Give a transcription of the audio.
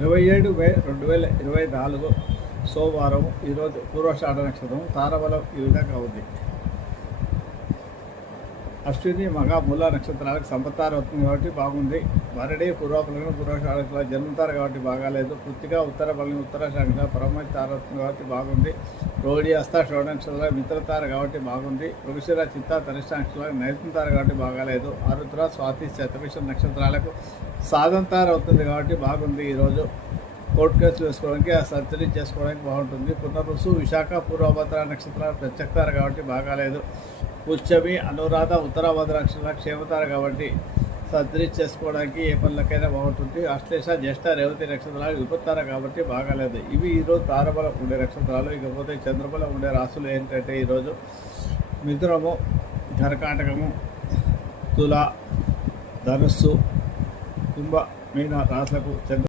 27/మే/2024 సోమవారం. ఈరోజు పూర్వాషాఢ నక్షత్రం. తారబలం ఈ విధంగా ఉంది. అశ్విని, మగ, మూల నక్షత్రాలకు సంపత్తారం అవుతుంది కాబట్టి బాగుంది. భరణి, పూర్వఫలం, పూర్వాషాఢ జన్మతారు కాబట్టి బాగాలేదు. కృత్తిక, ఉత్తర బలం, ఉత్తరాషాఢ పరమతి తార అవుతుంది కాబట్టి బాగుంది. రోహిణి, హస్త, శ్రవణ నక్షత్రాలకు మిత్రతార కాబట్టి బాగుంది. మృగశిర, చిత్త, ధనిష్ట నక్షత్రాలకు నైరుతార కాబట్టి బాగాలేదు. ఆరుద్ర, స్వాతి, శతభిష నక్షత్రాలకు సాధంతార అవుతుంది కాబట్టి బాగుంది. ఈరోజు కోర్టు కేసులు వేసుకోవడానికి, ఆ సర్జరీ చేసుకోవడానికి బాగుంటుంది. పునరుసు, విశాఖ, పూర్వభద్ర నక్షత్రాలు ప్రత్యక్తారు కాబట్టి బాగాలేదు. పుష్యమి, అనురాధ, ఉత్తరాభద్ర నక్షత్రాలు క్షేమతారు కాబట్టి సర్జరీ చేసుకోవడానికి ఏ పనులకైనా బాగుంటుంది. అశ్లేష, జ్యేష్ఠ, రేవతి నక్షత్రాలు విపత్తార కాబట్టి బాగాలేదు. ఇవి ఈరోజు తారబలం ఉండే నక్షత్రాలు. ఇకపోతే చంద్రబలం ఉండే రాశులు ఏంటంటే ఈరోజు మిథునము, కర్కాటకము, తుల, ధనుస్సు, కుంభ, మీన రాశులకు చంద్ర